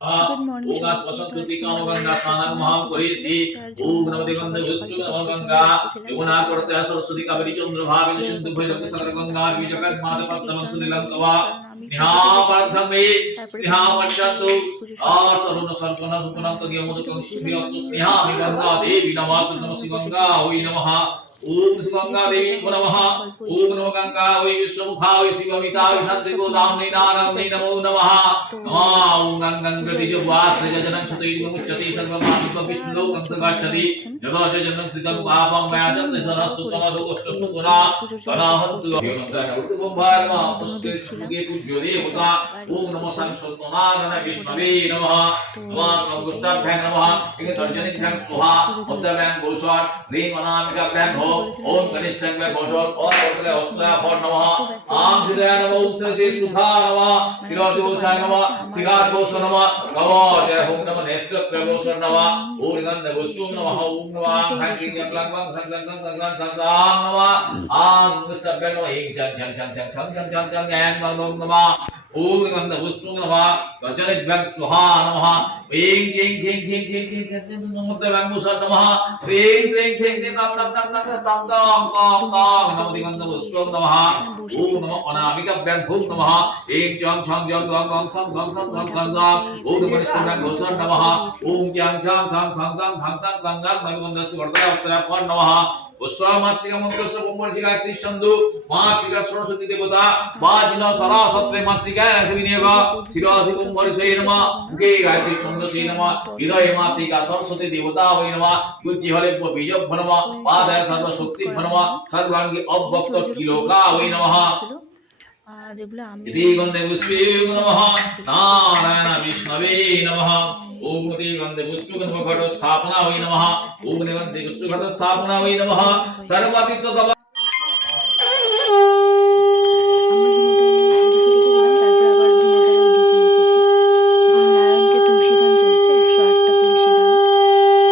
Good morning সবাইকে। তো আজকে আমরা স্বপ্ন করেছি তার জন্য সবাই সকাল সকাল পেছনে বসেছিলাম সরস্বতী কাবেরী চন্দ্র ভাবিনী পুজোর সিন্ধু কথা ভৈরবী বলার সাগর জন্য। গঙ্গা তারপর আমরা বিজগৎ মাধব মেয়েটাকে পদ্মম এখানে সুনীলম দিয়ে তবা দিই, কারণ আমি পুজো দিতে যাইনি। স্নেহাপার্ধমে তারপরে মেয়েটাকে স্নেহাপঞ্চান্তু পুজো শুরু আর করলাম। চরণ সর্পণ সুপনান্ত পুজোটা গিয়মুদকং বেশিক্ষণ সুবিয়ত আমি স্নেহামি গঙ্গা দেবী নমঃ বসিনি, নমঃ আমিও শ্রী গঙ্গা বসেছিলাম। ওই নমঃ ওম শ্রী যে গঙ্গা দেবী পুজোটা হয় নমঃ খুব অল্প ওম নমো সারাদিন। গঙ্গা ওই বিশ্বমুখা ওই শিবমিতা ওই মেয়েটাকে শান্তি স্বপ্ন গোদামনি আসে, নারায়ণী যাই নমো হোক। নমঃ তো নমঃ ওম গঙ্গং পুজোর গতিজ দিন বাস জনং সকালবেলা সতৈ মুচ্যতি মেয়েটাকে সর্বপাপ আর বিষ্ণু আমার কংস ছোট মেয়ে গচ্ছতি আছেন। যত জন্ম তো কৃতং পাপং ময়া প্রথমে জন্ম মজাও সরস্তু তমা করেছি কষ্ট সুতরা পুজোর জন্য কিছু গণহন্তু করতে গিয়ে, অভিনন্দন উত্তমভার মা নেমন্তন্ন তস্তে দিচ্ছিলাম। মুগে পূজ্য তো দেবতা বাড়ি ওম নমঃ পুজো সংসত্তমারণ পুরোটা বিষ্ণবে নমঃ তো নমঃ সেটাই গঙ্গুষ্টাভ্যাং আর নমঃ কি। একে পুজোর তর্জনী ভ্যাং মাধ্যমে সোহা পুজো দিয়েছি। মধ্যভ্যাং ভূষণ হ্রিং অনামিকাভ্যাং আমি হো তো বলেছিলাম ওম যে কনিষ্ঠাং ভ্যাং আজকে ভূষণ ওম কর্তলে এখন হস্তায় ফর নমঃ এত ব্যস্ত আম মধ্যে হৃদয় থেকে নমঃ শুধু উত্তরসে পাগলই সুধা ভাবছি। নমঃ মানে আমার শিরোতি খেতে ভূষায় পান্তা নমঃ ভাতটা আমার শিখাত ভূষণ বয়সে নমঃ নমঃ খেতে জয় হোম চায় না। নমঃ নেত্রত্র তো আমি তো ভূষণ নমঃ একটুখানি ওম গন্ধে ভূষণ বেশি নমঃ দিই, ওম নমঃ দুটোই হ্যাং বেশি ক্লিং করে ক্লাং দিই। ক্লাং সাং ক্লাং ক্লাং সাং ক্লাং সাং সাং নমঃ আম গঙ্গুষ্টাভ্যাং নমঃ ইং চাং চাং চাং চাং চাং চাং চাং চাং অ্যাং নং নং নমঃ ওম গন্ধে ভূষণ নমঃ তর্জনী ভ্যাং সোহা নমঃ ইং চিং চিং চিং চিং চিং চিং চিং মধ্যভ্যাং ভূষণ নমঃ হ্রিং ক্লিং ক্লিং ক্লিং তাং তাং তাং তাং তাং তাং তাং তাং নমঃ দিগন্ধে ভূষণ নমঃ এখানে ওম বসেছি নমঃ তারপর অনামিকাভ্যাং ভূষ নমঃ ইং চং ছং জং গং গং সং গং সং মা গং সং গং ঠাকুরকে ওম এখানে কনিষ্ঠাভ্যাং ভূষণ দাঁড় নমঃ করে দিয়েছিলাম। ওম জ্ঞাং ঝাং ঝাং ঝাং ঝাং ঝাং ঝাং ঝাং ঝাং নবগন্ধে সুবর্ধা অপ্সরা ফর নমঃ মাতৃকা মন্ত্রস্য ব্রহ্মর্ষি গায়ত্রী ছন্দু মাতৃকা সরস্বতী দেবতা বাজিন সরস্বতী মাতৃকা বিনিয়োগ শিরসি ব্রহ্মর্ষি নমঃ মুখে গায়ত্রী ছন্দসি নমঃ হৃদয়ে মাতৃকা সরস্বতী দেবতা হই নমঃ গুজ্জি হলে বীজভ নমঃ পাদায় সর্বশক্তি নমঃ সর্বাঙ্গে অব্যক্ত কিলোকা হই নমঃ ছিল, যেগুলো আমি ইতি গন্ধে পুষ্পে নমঃ নারায়ণ বিষ্ণবে নমঃ ওম ইতি গন্ধে পুষ্পে নমঃ ঘট স্থাপনা হই নমঃ ওম গন্ধে পুষ্পে ঘট স্থাপনা হই নমঃ সর্বাতীত তব আমরা ধুনোটাকে ওইদিকে রেখেছি। এখানে নারায়ণকে তুলসী দান চলছে, 108টা তুলসী দান।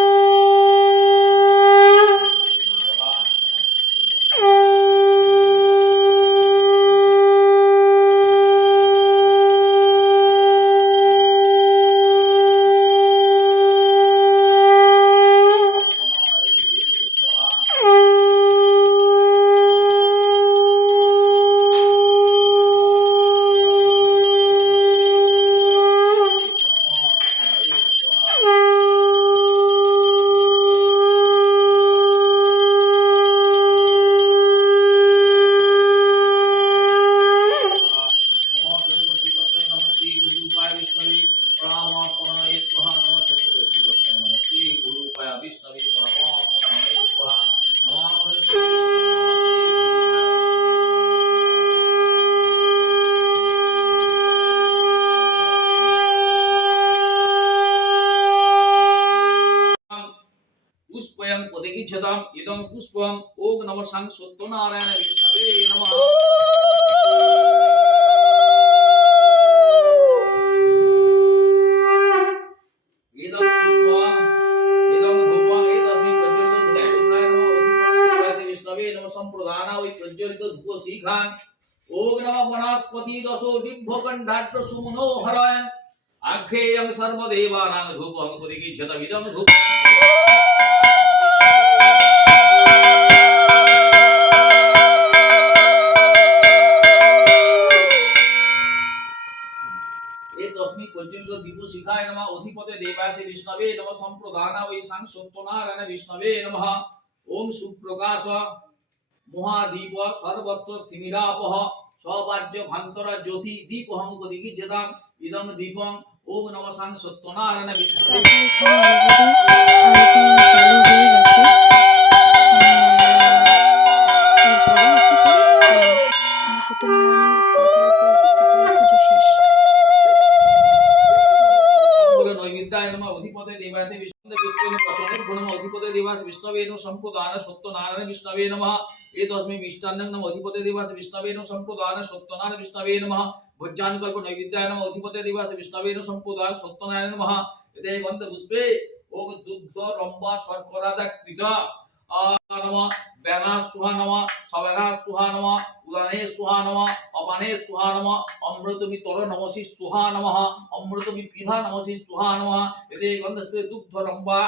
পুষ্পয়ং পদিগিচ্ছতাম ইদং পুষ্পং ওম নমঃ সাং সত্যনারায়ণ বিষ্ণবে নমঃ ইদং পুষ্পং ইদং ধূপং এতস্মিং প্রজ্বলিত ধূপশিখায় নমঃ অধিপতি বিষ্ণবে নমঃ সম্প্রদানা ওই প্রজ্বলিত ধূপ শিখাং ওম নমঃ বনস্পতি দশো ডিম্বকণ্ঠাট্ট সুমনোহরায় আখ্যেয়ং সর্বদেবানাং ধূপং পদিগিচ্ছতাম ইদং ধূপ তস্মি প্রজ্বলিত দীপ শিখায় নমঃ অধিপতে দেবাসে বিষ্ণবে নমঃ সম্প্রদানা ওই সাং সত্যনারায়ণ বিষ্ণবে নমঃ ওম সুপ্রকাশ মহাদীপ সর্বত্র স্থিমিরাপহ সবাজ্য ভান্তর জ্যোতি দীপহং প্রদিগিচ্ছতাম ইদং দীপং ওম নমঃ সাং সত্যনারায়ণ বিষ্ণবে নৈবিদ্যায় নমঃ অধিপতে দেবাসে বিষ্ণবে বিষ্ণবে বচনে নমঃ অধিপতে দেবাসে বিষ্ণবে নমঃ সম্প্রদান সত্যনারায়ণ বিষ্ণবে নমঃ এতস্মিং মিষ্টান্নং নমঃ অধিপতে দেবাসে বিষ্ণবে নমঃ সম্প্রদান সত্যনারায়ণ বিষ্ণবে নমঃ ভোজ্যানুকল্প নৈবিদ্যায় নমঃ অধিপতে দেবাসে বিষ্ণবে নমঃ সম্প্রদান সত্যনারায়ণ নমঃ এতে গন্ধ পুষ্পে ও দুগ্ধ রম্বা শর্করাদাকৃত नमः व्याना सुहा नमः सवना सुहा नमः उदाने सुहा नमः अपाने सुहा नमः अमृत वितर नमसि सुहा नमः अमृत विपिधा नमसि सुहा नमः यदि गन्धस्ते दुग्धरम्बा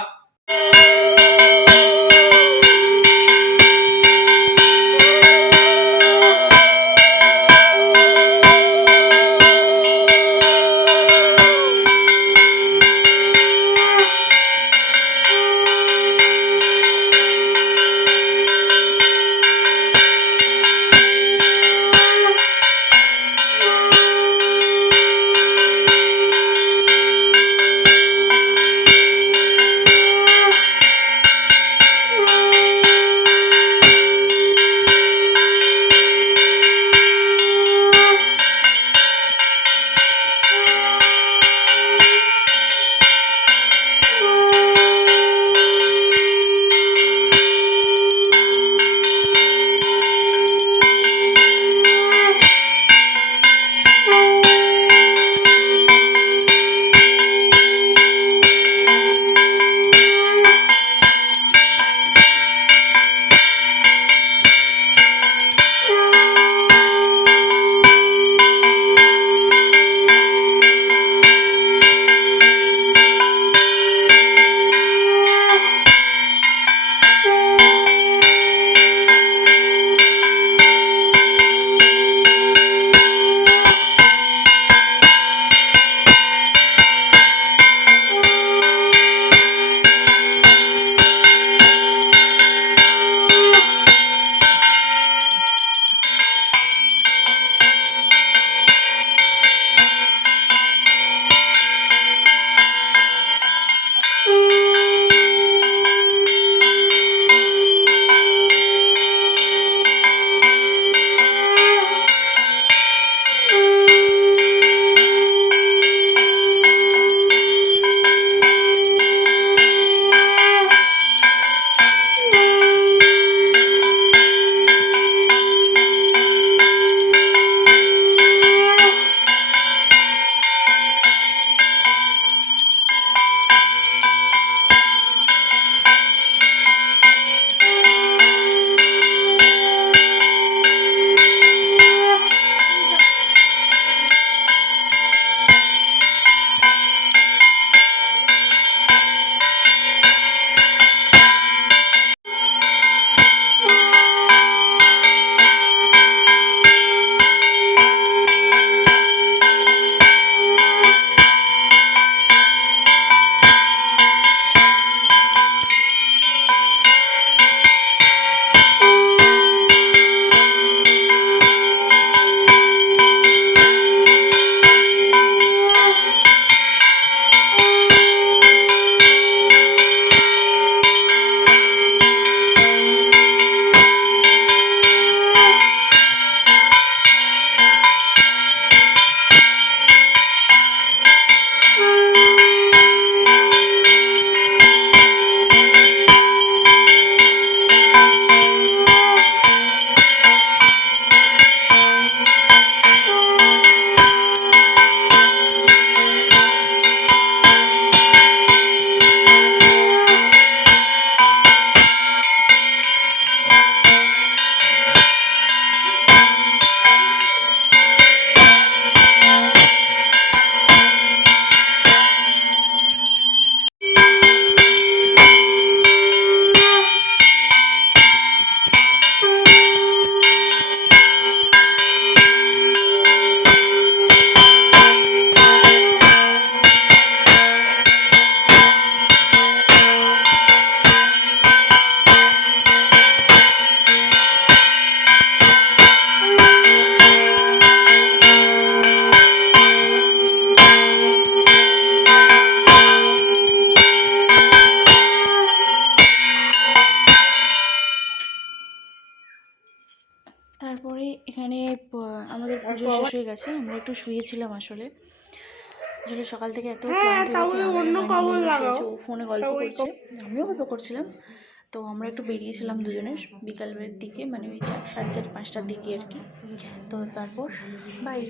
তারপরে এখানে আমাদের পুজো শেষ হয়ে গেছে, আমরা একটু শুয়েছিলাম আসলে সকাল থেকে এত ক্লান্ত হয়েছি। ও ফোনে গল্প করছে, আমিও গল্প করছিলাম। তো আমরা একটু বেরিয়েছিলাম দুজনে বিকালের দিকে, মানে ওই 4, 4:30, 5টার দিকে আর কি। তো তারপর বাই।